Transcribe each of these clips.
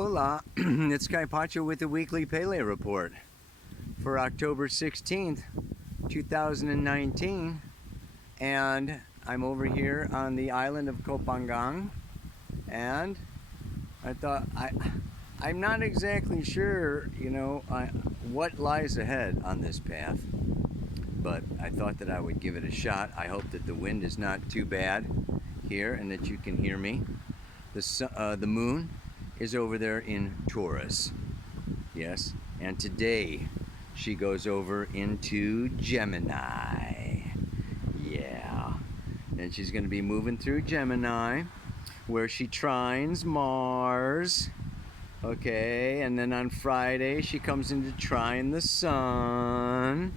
Hola, it's Pacho with the weekly Pele report for October 16th, 2019, and I'm over here on the island of Kopangang, and I thought I'm not exactly sure, what lies ahead on this path, but I thought that I would give it a shot. I hope that the wind is not too bad here and that you can hear me. The moon is over there in Taurus, yes, and today she goes over into Gemini, yeah, and she's going to be moving through Gemini where she trines Mars, okay, and then on Friday she comes into trine the Sun,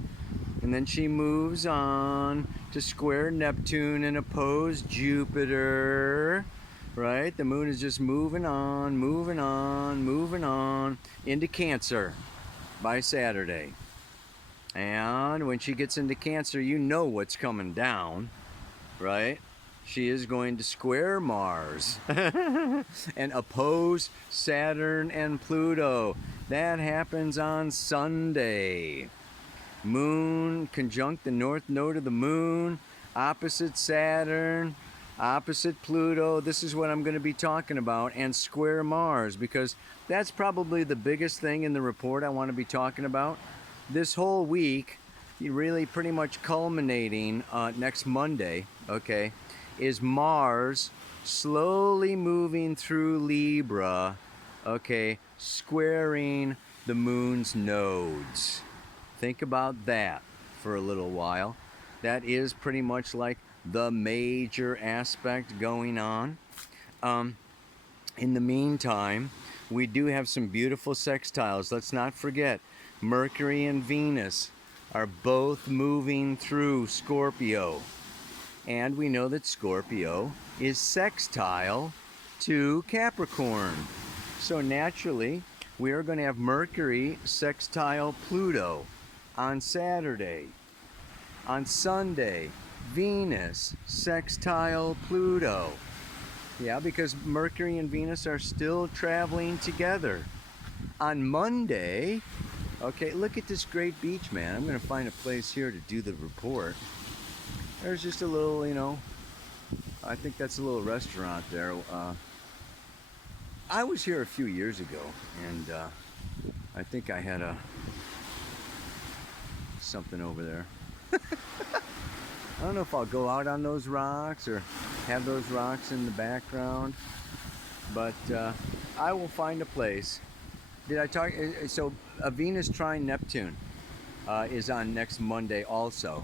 and then she moves on to square Neptune and oppose Jupiter. Right? The moon is just moving on, moving on, moving on into Cancer by Saturday. And when she gets into Cancer, you know what's coming down, right? She is going to square Mars and oppose Saturn and Pluto. That happens on Sunday. Moon conjunct the north node of the moon, opposite Saturn, opposite Pluto. This is what I'm going to be talking about, and square Mars, because that's probably the biggest thing in the report I want to be talking about. This whole week, really pretty much culminating next Monday, okay, is Mars slowly moving through Libra, okay, squaring the moon's nodes. Think about that for a little while. That is pretty much like the major aspect going on. In the meantime, we do have some beautiful sextiles. Let's not forget, Mercury and Venus are both moving through Scorpio. And we know that Scorpio is sextile to Capricorn. So naturally, we are going to have Mercury sextile Pluto on Saturday. On Sunday, Venus sextile Pluto. Yeah, because Mercury and Venus are still traveling together. On Monday, okay, look at this great beach, man. I'm going to find a place here to do the report. There's just a little, I think that's a little restaurant there. I was here a few years ago, and I think I had something over there. I don't know if I'll go out on those rocks or have those rocks in the background, but I will find a place. Did I talk? So Venus trine Neptune is on next Monday also.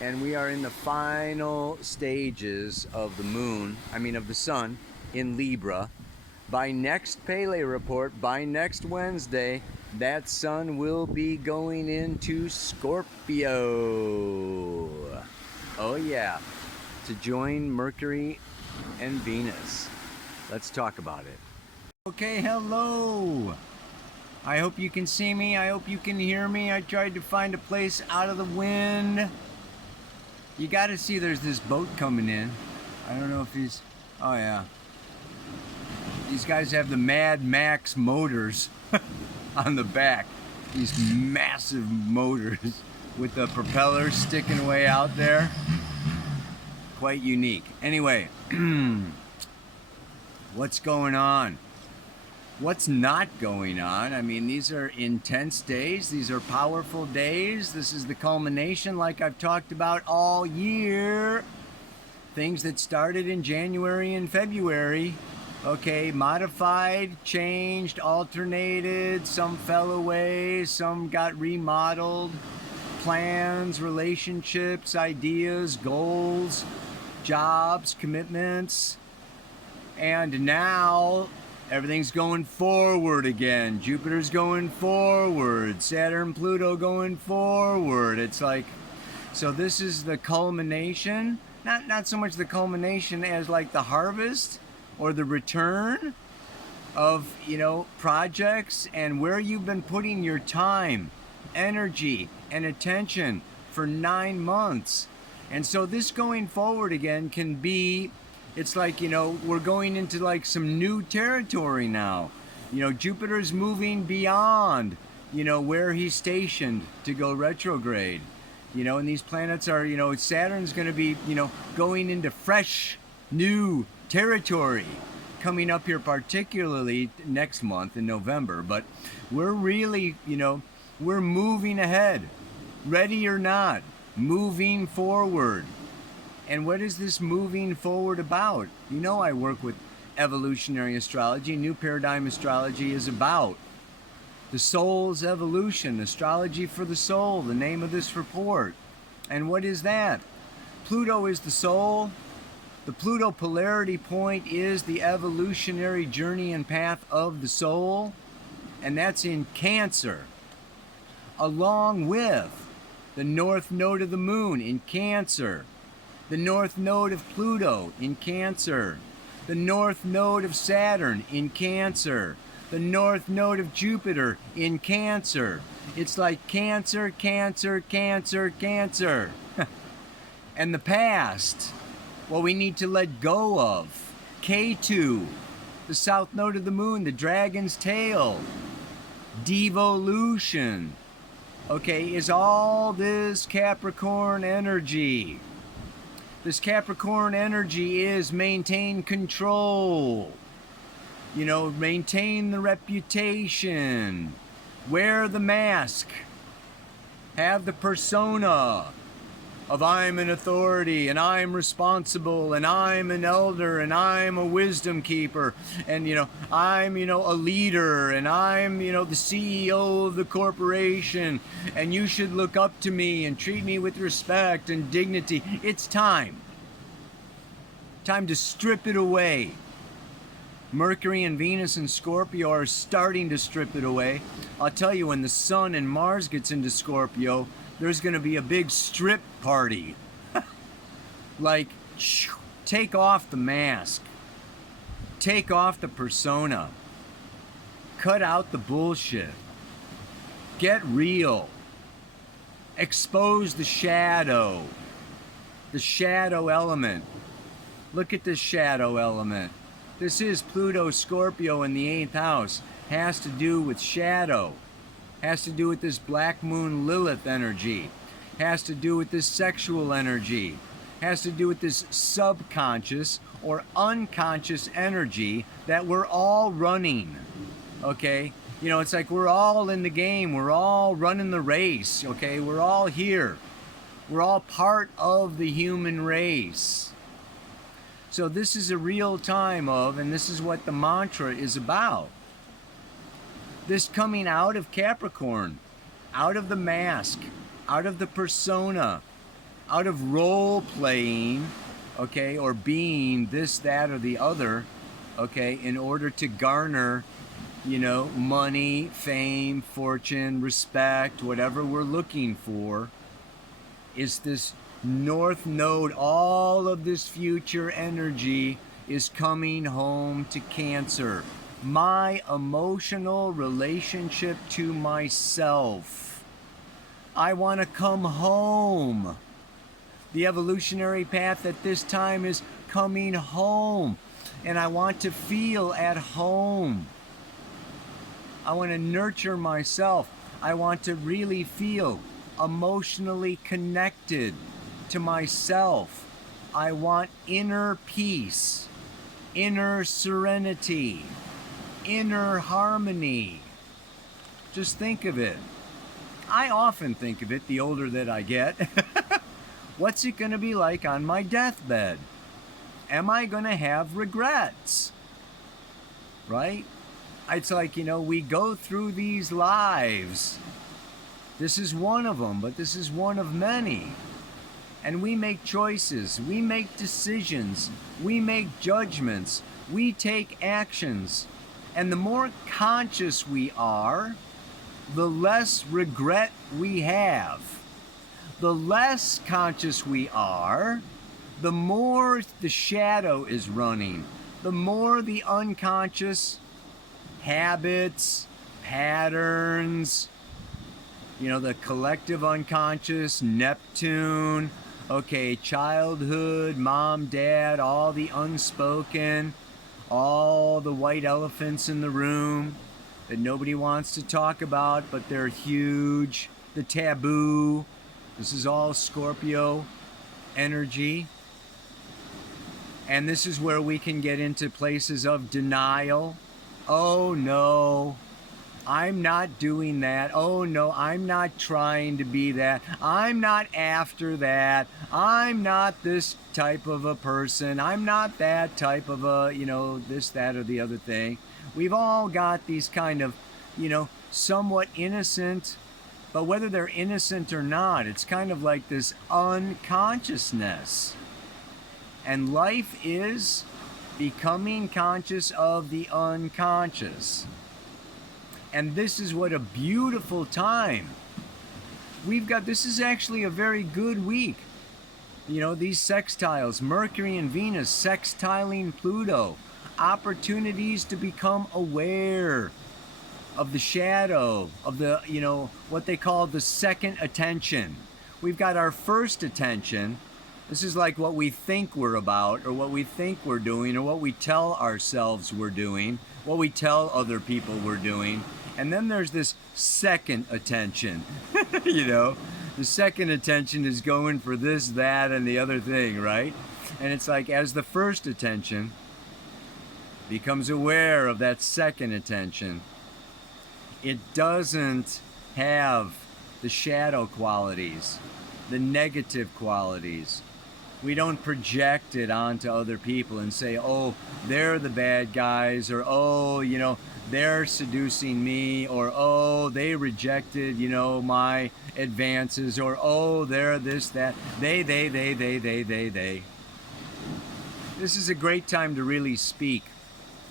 And we are in the final stages of the moon, of the sun in Libra. By next Pele report, by next Wednesday, that sun will be going into Scorpio. Oh yeah, to join Mercury and Venus. Let's talk about it. Okay, hello. I hope you can see me. I hope you can hear me. I tried to find a place out of the wind. You gotta see there's this boat coming in. I don't know if he's, oh yeah. These guys have the Mad Max motors on the back. These massive motors with the propellers sticking way out there. Quite unique. Anyway, what's going on? What's not going on? These are intense days. These are powerful days. This is the culmination, like I've talked about all year. Things that started in January and February. Okay, modified, changed, alternated, some fell away, some got remodeled. Plans, relationships, ideas, goals, jobs, commitments. And now everything's going forward again. Jupiter's going forward. Saturn, Pluto going forward. It's like, so this is the culmination. Not so much the culmination as like the harvest or the return of, projects and where you've been putting your time, energy, and attention for 9 months. And so this going forward again can be, it's like, we're going into like some new territory now. You know, Jupiter's moving beyond, you know, where he's stationed to go retrograde. You know, and these planets are, you know, Saturn's going to be, you know, going into fresh, new territory coming up here, particularly next month in November. But we're really, you know, we're moving ahead, ready or not, moving forward. And what is this moving forward about? You know, I work with evolutionary astrology. New paradigm astrology is about the soul's evolution, astrology for the soul, the name of this report. And what is that? Pluto is the soul. The Pluto polarity point is the evolutionary journey and path of the soul, and that's in Cancer, along with the north node of the moon in Cancer, the north node of Pluto in Cancer, the north node of Saturn in Cancer, the north node of Jupiter in Cancer. It's like Cancer, Cancer, Cancer, Cancer. And the past, well, we need to let go of. K2, the south node of the moon, the dragon's tail. Devolution, okay, is all this Capricorn energy. This Capricorn energy is maintain control. You know, maintain the reputation, wear the mask, have the persona of I'm an authority and I'm responsible and I'm an elder and I'm a wisdom keeper and, you know, I'm, you know, a leader and I'm, you know, the CEO of the corporation and you should look up to me and treat me with respect and dignity. It's time. Time to strip it away. Mercury and Venus and Scorpio are starting to strip it away. I'll tell you, when the Sun and Mars gets into Scorpio, there's going to be a big strip party. Like, take off the mask. Take off the persona. Cut out the bullshit. Get real. Expose the shadow. The shadow element. Look at this shadow element. This is Pluto Scorpio in the 8th house. Has to do with shadow. Has to do with this black moon Lilith energy. Has to do with this sexual energy. Has to do with this subconscious or unconscious energy that we're all running. Okay? You know, it's like we're all in the game. We're all running the race. Okay? We're all here. We're all part of the human race. So this is a real time of, and this is what the mantra is about. This coming out of Capricorn, out of the mask, out of the persona, out of role playing, okay, or being this, that, or the other, okay, in order to garner, you know, money, fame, fortune, respect, whatever we're looking for, is this North Node. All of this future energy is coming home to Cancer. My emotional relationship to myself. I want to come home. The evolutionary path at this time is coming home. And I want to feel at home. I want to nurture myself. I want to really feel emotionally connected to myself. I want inner peace, inner serenity, inner harmony. Just think of it. I often think of it the older that I get. What's it going to be like on my deathbed? Am I going to have regrets? Right? It's like, you know, we go through these lives. This is one of them, but this is one of many. And we make choices, we make decisions, we make judgments, we take actions. And the more conscious we are, the less regret we have. The less conscious we are, the more the shadow is running, the more the unconscious habits, patterns, you know, the collective unconscious, Neptune, okay, childhood, mom, dad, all the unspoken, all the white elephants in the room that nobody wants to talk about, but they're huge. The taboo. This is all Scorpio energy. And this is where we can get into places of denial. Oh no, I'm not doing that. Oh no, I'm not trying to be that. I'm not after that. I'm not this type of a person. I'm not that type of a, this, that, or the other thing. We've all got these kind of, somewhat innocent, but whether they're innocent or not, it's kind of like this unconsciousness. And life is becoming conscious of the unconscious. And this is what a beautiful time. This is actually a very good week. These sextiles, Mercury and Venus sextiling Pluto, opportunities to become aware of the shadow, of the, what they call the second attention. We've got our first attention. This is like what we think we're about, or what we think we're doing, or what we tell ourselves we're doing, what we tell other people we're doing. And then there's this second attention. The second attention is going for this, that, and the other thing, right? And it's like as the first attention becomes aware of that second attention, it doesn't have the shadow qualities, the negative qualities. We don't project it onto other people and say, oh, they're the bad guys, or oh, they're seducing me, or oh, they rejected, my advances, or oh, they're this, that, they. This is a great time to really speak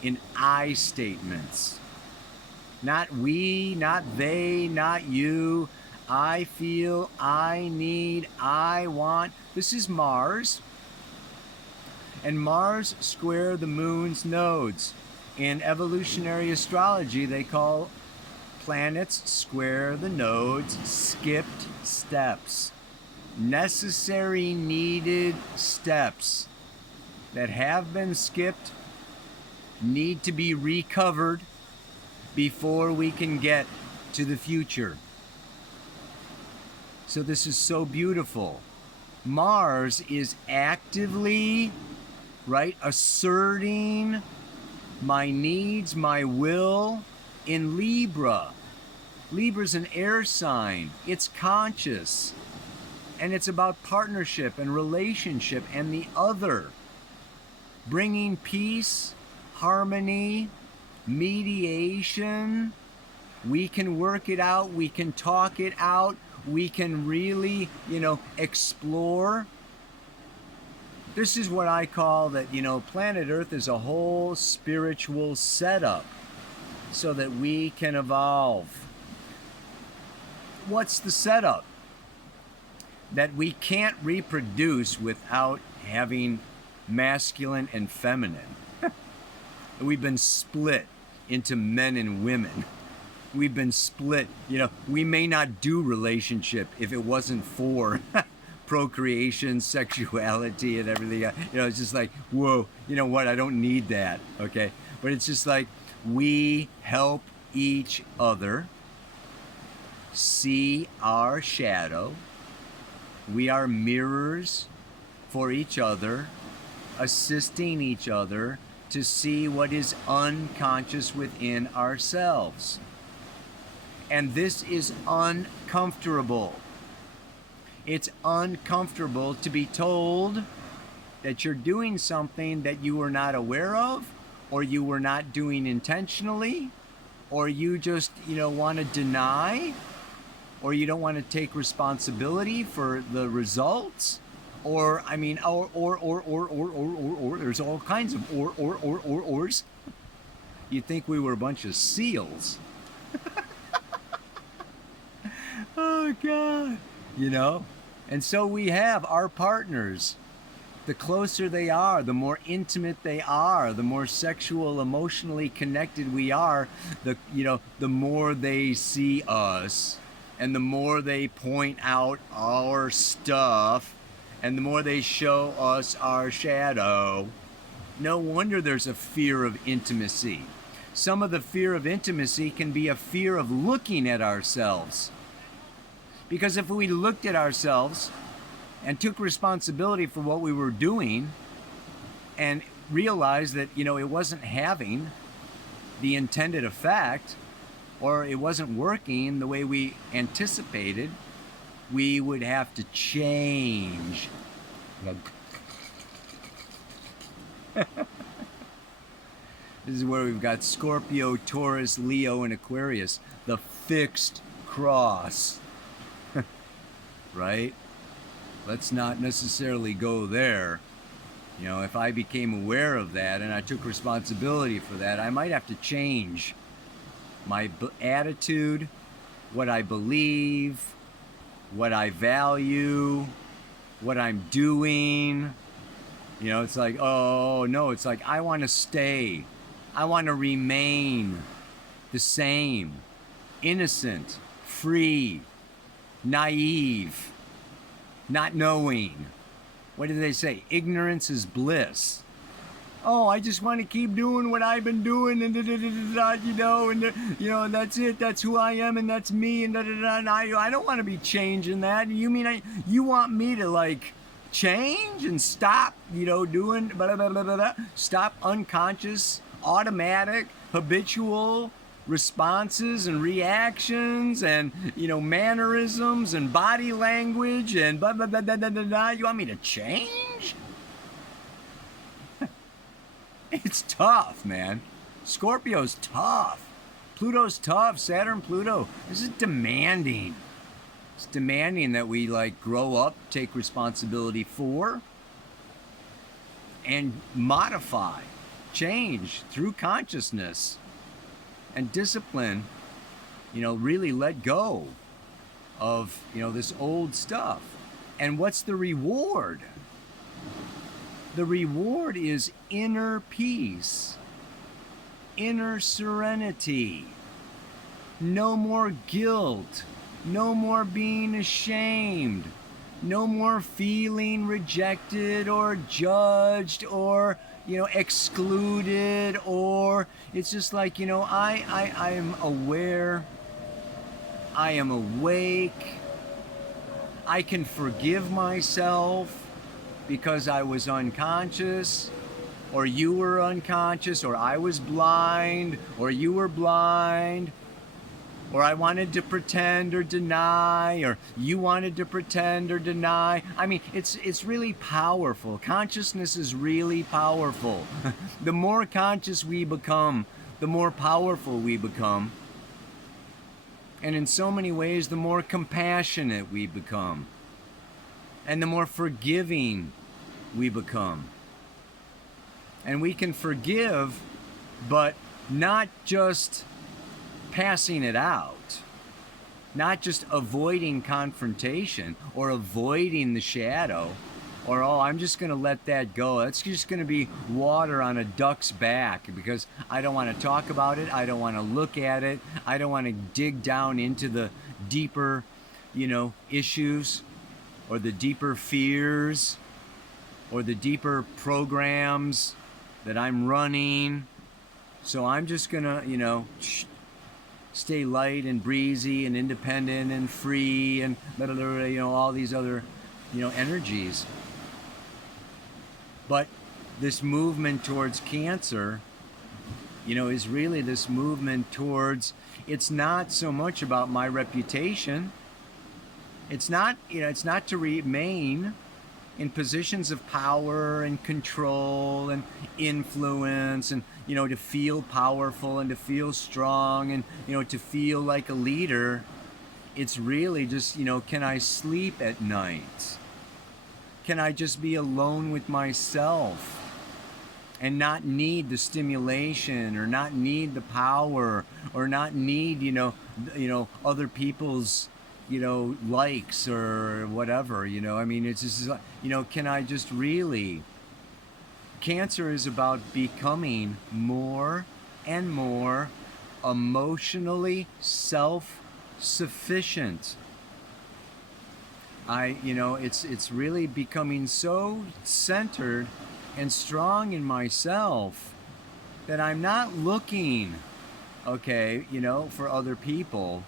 in I statements. Not we, not they, not you. I feel, I need, I want. This is Mars. And Mars square the moon's nodes. In evolutionary astrology, they call planets square the nodes skipped steps. Necessary, needed steps that have been skipped need to be recovered before we can get to the future. So this is so beautiful. Mars is actively, asserting my needs, my will in Libra. Libra's an air sign. It's conscious. And it's about partnership and relationship and the other. Bringing peace, harmony, mediation. We can work it out. We can talk it out. We can really, explore. This is what I call that, planet Earth is a whole spiritual setup so that we can evolve. What's the setup? That we can't reproduce without having masculine and feminine. We've been split into men and women. We've been split. We may not do relationship if it wasn't for procreation, sexuality, and everything. It's just like, whoa, you know what? I don't need that, okay? But it's just like we help each other see our shadow. We are mirrors for each other, assisting each other to see what is unconscious within ourselves. And this is uncomfortable. It's uncomfortable to be told that you're doing something that you were not aware of, or you were not doing intentionally, or you just, want to deny, or you don't want to take responsibility for the results, or there's all kinds of ors. You'd think we were a bunch of seals. Oh, God. And so we have our partners. The closer they are, the more intimate they are, the more sexual, emotionally connected we are, the more they see us, and the more they point out our stuff, and the more they show us our shadow. No wonder there's a fear of intimacy. Some of the fear of intimacy can be a fear of looking at ourselves. Because if we looked at ourselves and took responsibility for what we were doing and realized that, it wasn't having the intended effect, or it wasn't working the way we anticipated, we would have to change. This is where we've got Scorpio, Taurus, Leo, and Aquarius, the fixed cross. Right? Let's not necessarily go there. If I became aware of that and I took responsibility for that, I might have to change my attitude, what I believe, what I value, what I'm doing. It's like, oh no, it's like I want to stay. I want to remain the same, innocent, free, naive, not knowing. What do they say? Ignorance is bliss. Oh, I just want to keep doing what I've been doing, and and that's it. That's who I am, and that's me, and and I don't want to be changing that. You mean you want me to like change and stop, doing blah, blah, blah, blah, blah. Stop unconscious, automatic, habitual responses and reactions and mannerisms and body language and blah blah blah blah blah blah. You want me to change? It's tough, man. Scorpio's tough. Pluto's tough. Saturn, Pluto. This is demanding. It's demanding that we like grow up, take responsibility for, and modify, change through consciousness and discipline. Really let go of this old stuff. And what's the reward? The reward is inner peace, inner serenity, no more guilt, no more being ashamed, no more feeling rejected or judged or excluded, or it's just like I am aware, I am awake, I can forgive myself because I was unconscious, or you were unconscious, or I was blind, or you were blind, or I wanted to pretend or deny, or you wanted to pretend or deny. I mean, it's really powerful. Consciousness is really powerful. The more conscious we become, the more powerful we become. And in so many ways, the more compassionate we become. And the more forgiving we become. And we can forgive, but not just passing it out, not just avoiding confrontation or avoiding the shadow, or I'm just going to let that go. That's just going to be water on a duck's back because I don't want to talk about it. I don't want to look at it. I don't want to dig down into the deeper, issues or the deeper fears or the deeper programs that I'm running. So I'm just going to, stay light and breezy and independent and free and all these other energies. But this movement towards Cancer is really this movement towards, it's not so much about my reputation. It's not to remain in positions of power and control and influence and to feel powerful and to feel strong and to feel like a leader. It's really just can I sleep at night? Can I just be alone with myself and not need the stimulation or not need the power or not need other people's likes or whatever, I mean, it's just, can I just really, Cancer is about becoming more and more emotionally self-sufficient. It's really becoming so centered and strong in myself that I'm not looking, okay, for other people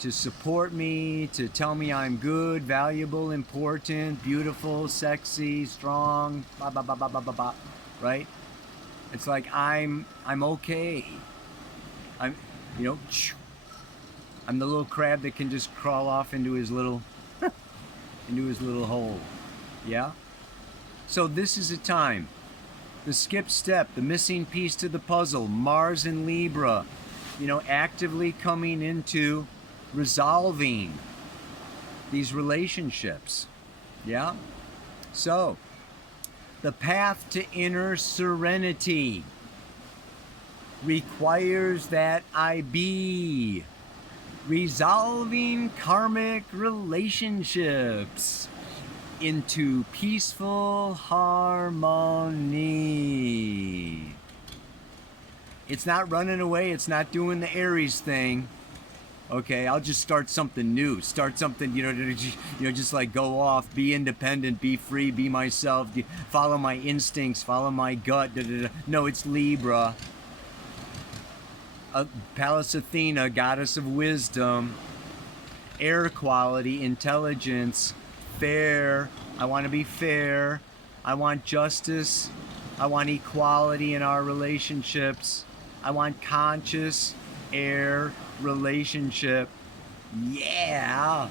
to support me, to tell me I'm good, valuable, important, beautiful, sexy, strong, blah, blah, blah, blah, blah, blah, blah, right? It's like I'm okay. I'm, you know, I'm the little crab that can just crawl off into his little hole. Yeah? So this is a time. The skip step, the missing piece to the puzzle, Mars and Libra, actively coming into resolving these relationships. Yeah? So, the path to inner serenity requires that I be resolving karmic relationships into peaceful harmony. It's not running away. It's not doing the Aries thing. Okay, I'll just start something new. Start something, just like go off, be independent, be free, be myself, follow my instincts, follow my gut. No, it's Libra. Pallas Athena, goddess of wisdom, air quality, intelligence, fair. I want to be fair. I want justice. I want equality in our relationships. I want conscious air relationship. Yeah.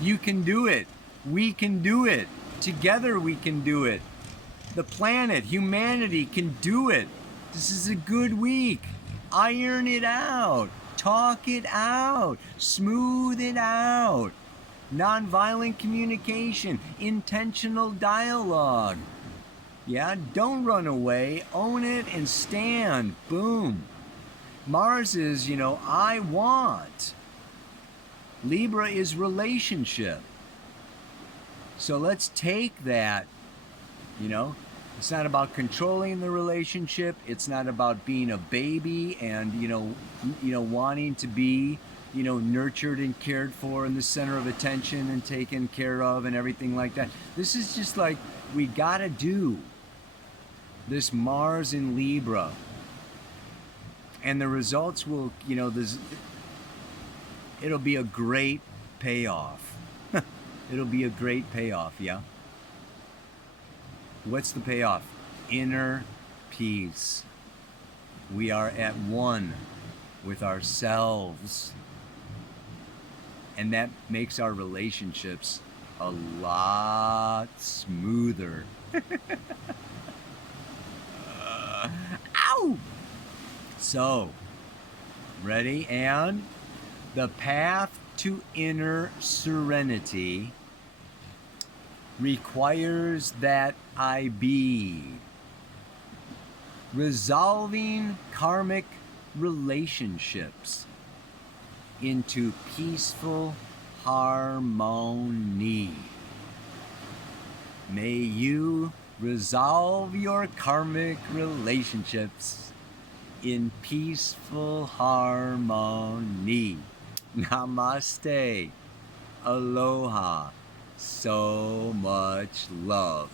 You can do it. We can do it. Together we can do it. The planet, humanity can do it. This is a good week. Iron it out. Talk it out. Smooth it out. Nonviolent communication. Intentional dialogue. Yeah, don't run away. Own it and stand. Boom. Mars is, I want. Libra is relationship. So let's take that, It's not about controlling the relationship. It's not about being a baby and, wanting to be, nurtured and cared for in the center of attention and taken care of and everything like that. This is just like, we gotta do this Mars in Libra. And the results will, it'll be a great payoff. It'll be a great payoff, yeah? What's the payoff? Inner peace. We are at one with ourselves. And that makes our relationships a lot smoother. Ow! So, ready? And the path to inner serenity requires that I be resolving karmic relationships into peaceful harmony. May you resolve your karmic relationships in peaceful harmony. Namaste. Aloha. So much love.